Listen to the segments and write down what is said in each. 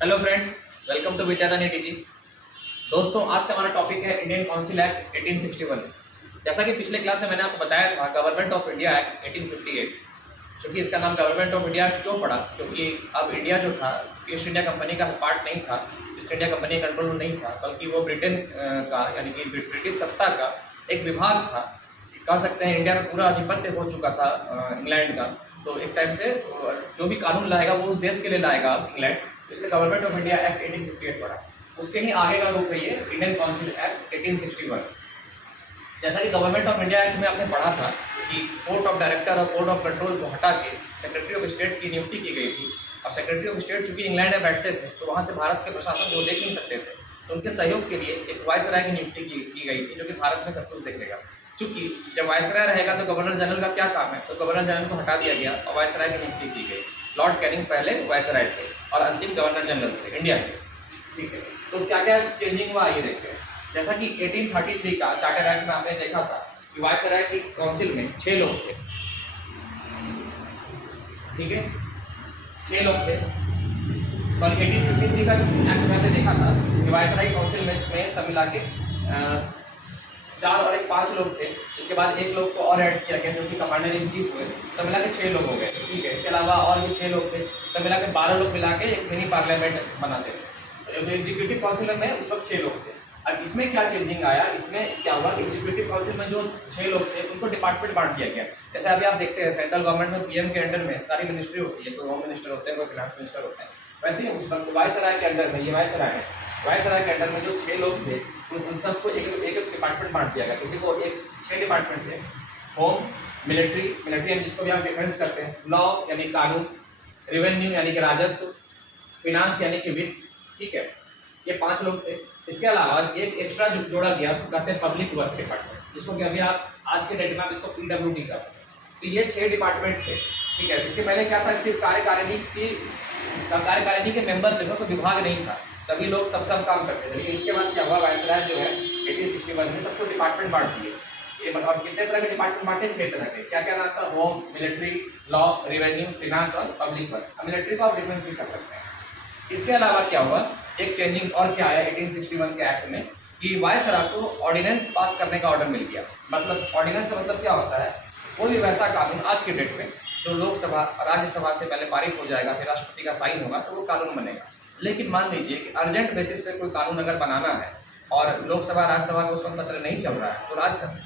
Hello friends, welcome to Vidyadani teaching. दोस्तों, आज का हमारा टॉपिक है इंडियन काउंसिल एक्ट 1861। जैसा कि पिछले क्लास में मैंने आपको बताया था, गवर्नमेंट ऑफ इंडिया एक्ट 1858। चूँकि इसका नाम गवर्नमेंट ऑफ इंडिया क्यों पड़ा, क्योंकि अब इंडिया जो था ईस्ट इंडिया कंपनी का पार्ट नहीं था, ईस्ट इंडिया कंपनी कंट्रोल में नहीं था, बल्कि वो ब्रिटेन का यानी कि ब्रिटिश सत्ता का एक विभाग था। कह सकते हैं इंडिया में पूरा आधिपत्य हो चुका था इंग्लैंड का। तो एक टाइम से जो भी कानून लाएगा वो उस देश के लिए लाएगा इंग्लैंड। इसलिए गवर्नमेंट ऑफ इंडिया एक्ट 1858 पड़ा। उसके ही आगे का रूप है ये इंडियन काउंसिल एक्ट 1861। जैसा कि गवर्नमेंट ऑफ इंडिया एक्ट में आपने पढ़ा था कि कोर्ट ऑफ डायरेक्टर और कोर्ट ऑफ कंट्रोल को हटा के सेक्रेटरी ऑफ स्टेट की नियुक्ति की गई थी। अब सेक्रेटरी ऑफ स्टेट चूंकि इंग्लैंड में बैठते थे, तो वहाँ से भारत के प्रशासन को देख नहीं सकते थे, तो उनके सहयोग के लिए एक वायसराय की नियुक्ति की गई थी, जो कि भारत में सब कुछ देखेगा। चूंकि जब वायसराय रहेगा तो गवर्नर जनरल का क्या काम है, तो गवर्नर जनरल को हटा दिया गया और वायसराय की नियुक्ति की गई। लॉर्ड कैनिंग पहले वायसराय थे और अंतिम गवर्नर जनरल थे इंडिया के। ठीक है, तो क्या क्या चेंजिंग हुआ ये देखते हैं। जैसा कि 1833 का चार्टर एक्ट में आपने देखा था कि वायसराय की काउंसिल में 6 लोग थे। ठीक है, 6 लोग थे। और 1853 का एक्ट में आपने देखा था कि वायसराय काउंसिल में सब मिला के 4 और 5 लोग थे। इसके बाद एक लोग को और ऐड किया गया, जो कि कमांडर इन चीफ हुए। सब मिला के 6 लोग हो गए। ठीक है, इसके अलावा और भी 6 लोग थे। सब मिला के 12 लोग मिला के एक मिनी पार्लियामेंट बनाते थे। जो एग्जीक्यूटिव काउंसिल में उस वक्त 6 लोग थे। अब इसमें क्या चेंजिंग आया, इसमें क्या हुआ कि एग्जीक्यूटिव काउंसिल में जो 6 लोग थे उनको डिपार्टमेंट बांट दिया गया। जैसे अभी आप देखते हैं सेंट्रल गवर्नमेंट में पीएम के अंडर में सारी मिनिस्ट्री होती है, कोई होम मिनिस्टर होते हैं, कोई फाइनेंस मिनिस्टर होते हैं। वैसे ही उस वक्त वायसराय के अंडर में, ये वायसराय है, वायसराय के अंडर में जो 6 लोग थे उन सबको एक एक डिपार्टमेंट बांट दिया गया। किसी को 6 डिपार्टमेंट थे। होम, मिलिट्री यानी जिसको भी आप डिफेंस करते हैं, लॉ यानी कानून, रेवेन्यू यानी कि राजस्व, फिनांस यानी कि वित्त। ठीक है, ये 5 लोग थे। इसके अलावा एक एक्स्ट्रा जोड़ा गया, उसको कहते हैं पब्लिक वर्क डिपार्टमेंट, जिसको कि अभी आप आज के डेट में आप इसको PWD कहते हैं। तो ये 6 डिपार्टमेंट थे। ठीक है, इसके पहले क्या था, सिर्फ कार्यकारिणी के मेंबर थे, तो विभाग नहीं था, सभी लोग सब काम करते थे। लेकिन इसके बाद क्या हुआ, वायसराय जो है 1861 में सबको डिपार्टमेंट बांट दिए। और कितने तरह के डिपार्टमेंट बांटे, 6 तरह के। क्या क्या नाम था, home, military, law, revenue, finance और पब्लिक वर्क। मिलिट्री को आप डिफेंस भी कर सकते हैं। इसके अलावा क्या हुआ, एक चेंजिंग और क्या आया 1861 के एक्ट में, कि वायसराय को ऑर्डिनेंस पास करने का ऑर्डर मिल गया। मतलब ऑर्डिनेंस का मतलब क्या होता है, कोई भी वैसा कानून आज के डेट में जो लोकसभा राज्यसभा से पहले पारित हो जाएगा, फिर राष्ट्रपति का साइन होगा, तो वो कानून बनेगा। लेकिन मान लीजिए कि अर्जेंट बेसिस पे कोई कानून अगर बनाना है और लोकसभा राज्यसभा का उस वक्त सत्र नहीं चल रहा है, तो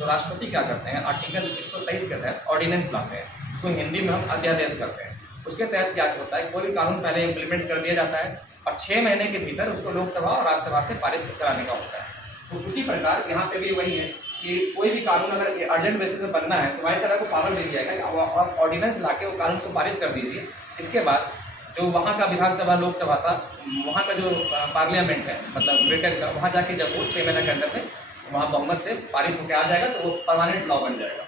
राष्ट्रपति क्या करते हैं, आर्टिकल 123 के तहत ऑर्डिनेंस लाते हैं, उसको हिंदी में हम अध्यादेश करते हैं। उसके तहत क्या होता है, कोई भी कानून पहले इम्प्लीमेंट कर दिया जाता है और 6 महीने के भीतर उसको लोकसभा और राज्यसभा से पारित कराने का होता है। तो उसी प्रकार यहाँ पे भी वही है कि कोई भी कानून अगर अर्जेंट बेसिस पे बनना है, तो वायसराय को पावर मिल जाएगा कि आप ऑर्डिनेंस लाके वो कानून को पारित कर दीजिए। इसके बाद जो वहाँ का विधानसभा लोकसभा था, वहाँ का जो पार्लियामेंट है, मतलब ब्रिटेन का, वहाँ जाके जब वो 6 महीने के अंदर में वहाँ बहुमत से पारित होकर आ जाएगा, तो वो परमानेंट लॉ बन जाएगा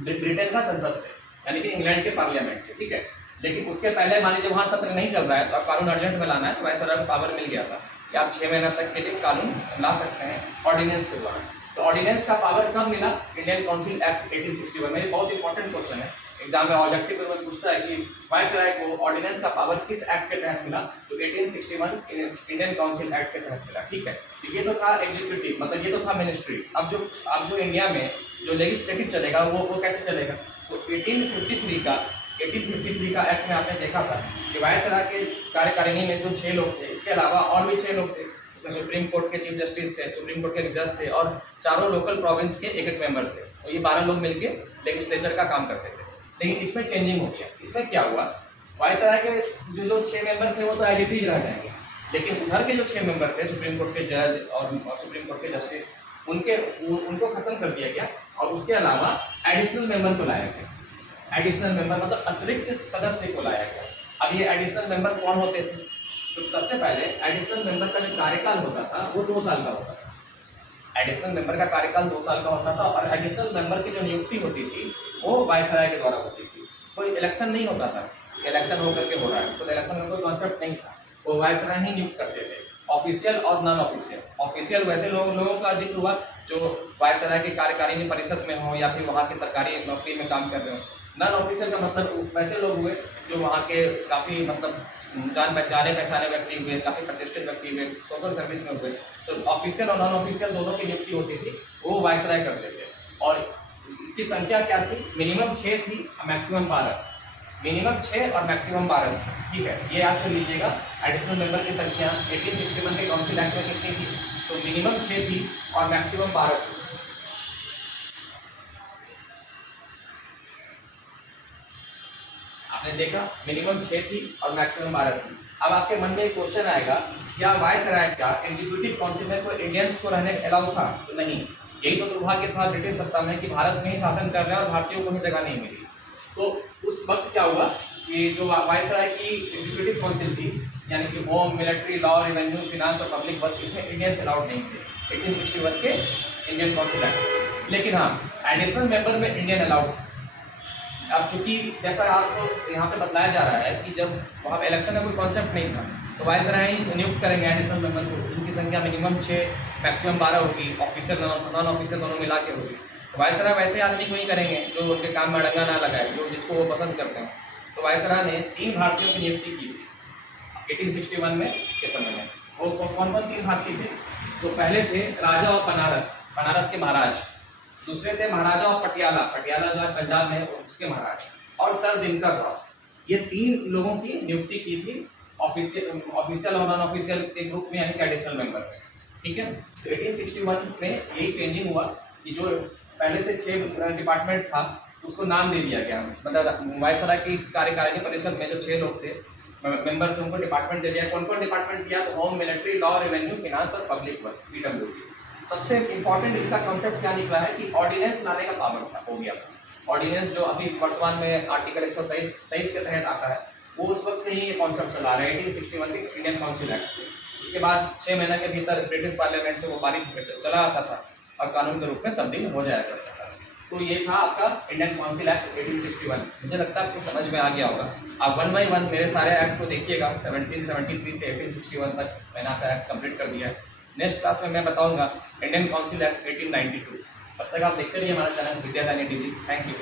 ब्रिटेन का संसद से, यानी कि इंग्लैंड के पार्लियामेंट से। ठीक है, लेकिन उसके पहले मान लीजिए वहाँ सत्र नहीं चल रहा है, तो आप कानून अर्जेंट में लाना है, तो वायसराय को पावर मिल गया था कि आप 6 महीने तक के लिए कानून ला सकते हैं ऑर्डिनेंस के द्वारा। तो ऑर्डिनेंस का पावर कब मिला, इंडियन काउंसिल एक्ट 1861 में। बहुत इंपॉर्टेंट क्वेश्चन है, एग्जाम में ऑब्जेक्टिव पेपर पूछता है कि वायसराय को ऑर्डिनेंस का पावर किस एक्ट के तहत मिला, तो 1861 इंडियन काउंसिल एक्ट के तहत मिला। ठीक है, तो ये तो था एग्जीक्यूटिव, मतलब ये तो था मिनिस्ट्री। अब जो इंडिया में जो लेजिस्लेटिव चलेगा वो कैसे चलेगा, तो 1853 का एक्ट में आपने देखा था कि वायसराय के कार्यकारिणी में जो 6 लोग थे, इसके अलावा और भी 6 लोग थे। उसमें सुप्रीम कोर्ट के चीफ जस्टिस थे, सुप्रीम कोर्ट के जज थे और चारों लोकल प्रोविंस के एक मेंबर थे। तो ये 12 लोग मिलके लेजिस्लेचर का काम करते थे। लेकिन इसमें चेंजिंग हो गया। इसमें क्या हुआ, वायसराय के जो 6 मेंबर थे वो तो एडिटीज रह जाएंगे, लेकिन उधर के जो 6 मेंबर थे, सुप्रीम कोर्ट के जज और सुप्रीम कोर्ट के जस्टिस, उनको खत्म कर दिया गया और उसके अलावा एडिशनल मेंबर को लाया गया। एडिशनल मेंबर मतलब अतिरिक्त सदस्य को लाया गया। अब ये एडिशनल मेंबर कौन होते थे, तो सबसे पहले एडिशनल मेंबर का जो कार्यकाल होता था वो 2 साल का होता था। एडिशनल मेंबर का कार्यकाल 2 साल का होता था और एडिशनल मेंबर की जो नियुक्ति होती थी वो वायसराय के द्वारा होती थी। कोई इलेक्शन नहीं होता था, इलेक्शन होकर के हो रहा है, तो इलेक्शन का कोई कॉन्सेप्ट नहीं था, वो वायसराय ही नियुक्त करते थे, ऑफिशियल और नॉन ऑफिशियल। ऑफिशियल वैसे लोगों का जिक्र हुआ जो वायसराय की कार्यकारिणी परिषद में हो या फिर वहाँ की सरकारी नौकरी में काम कर रहे हो। नॉन ऑफिशियल का मतलब वैसे लोग हुए जो वहाँ के काफ़ी मतलब जाने पहचाने व्यक्ति हुए, काफ़ी प्रतिष्ठित व्यक्ति हुए, सोशल सर्विस में हुए। तो ऑफिशियल और नॉन ऑफिशियल दोनों की नियुक्ति होती थी, वो वायसराय करते थे। और इसकी संख्या क्या थी? मिनिमम 6 थी, मैक्सिमम 12। मिनिमम 6 और मैक्सिमम 12 थी, ठीक है, ये याद कर लीजिएगा। एडिशनल मेंबर की संख्या 1861 के काउंसिल एक्ट में कितनी थी? तो मिनिमम 6 थी और मैक्सिमम 12 थी। आपने देखा, मिनिमम 6 थी और मैक्सिमम 12 थी। अब आपके मन में एक क्वेश्चन आएगा, क्या वायसराय का एग्जीक्यूटिव काउंसिल में कोई इंडियंस को रहने अलाउ था? तो नहीं, यही तो दुर्भाग्य था ब्रिटिश सत्ता में कि भारत में ही शासन कर रहे हैं और भारतीयों को ही जगह नहीं मिली। तो उस वक्त क्या हुआ कि जो वायसराय की एग्जीक्यूटिव काउंसिल थी, यानी कि home, military, law, revenue, finance और पब्लिक वर्क, इसमें इंडियंस अलाउड नहीं थे 1861 के इंडियन काउंसिल एक्ट। लेकिन हाँ, एडिशनल मेंबर में इंडियन अलाउड। अब चूंकि जैसा आपको यहाँ पे बताया जा रहा है कि जब वहाँ पे इलेक्शन का कोई कॉन्सेप्ट नहीं था, तो वायसराय ही नियुक्त करेंगे एडिशनल मेंबर को, जिनकी संख्या मिनिमम 6 मैक्सिमम 12 होगी, ऑफिशियल नॉन ऑफिशियल दोनों मिला के होगी। तो वायसराय वैसे आदमी को ही करेंगे जो उनके काम में अड़ंगा ना लगाए, जो जिसको वो पसंद करते हैं। तो वायसराय ने 3 भारतीयों की नियुक्ति की थी 1861 में के समय में। वो कौन कौन 3 भारतीय थे? तो पहले थे राजा ऑफ बनारस, बनारस के महाराज। दूसरे थे महाराजा ऑफ पटियाला, पटियाला जो है पंजाब में, उसके महाराज। और सर दिनकर दास। ये 3 लोगों की नियुक्ति की थी ऑफिशियल और नॉन ऑफिशियल के ग्रुप में, यानी कि एडिशनल मेंबर में, ठीक है। तो 1861 में यही चेंजिंग हुआ कि जो पहले से 6 डिपार्टमेंट था उसको नाम दे दिया गया। मतलब वायसराय की कार्यकारिणी परिषद में जो 6 लोग थे मेंबर थे, उनको डिपार्टमेंट दे दिया। कौन कौन डिपार्टमेंट दिया? तो home, military, law, revenue, finance और पब्लिक वर्क, PWD। सबसे इंपॉर्टेंट इसका कॉन्सेप्ट क्या निकला है कि ऑर्डिनेंस लाने का पावर था, हो गया। ऑर्डिनेंस जो अभी वर्तमान में आर्टिकल 123 के तहत आता है, वो उस वक्त से ही ये कॉन्सेप्ट चला रहा है 1861 के इंडियन काउंसिल एक्ट से। उसके बाद 6 महीने के भीतर ब्रिटिश पार्लियामेंट से वो पारित चला आता था और कानून के रूप में तब्दील हो जाया करता था। तो ये था आपका इंडियन काउंसिल एक्ट 1861। मुझे लगता है आपको समझ में आ गया होगा। आप 1 बाय 1 मेरे सारे एक्ट को देखिएगा। 1773 से 1861 तक मैंने आपका एक्ट कंप्लीट कर दिया है। नेक्स्ट क्लास में मैं बताऊंगा इंडियन काउंसिल एक्ट 1892। तब तक आप देखते रहिए हमारा channel Vidyadani DG। Thank you.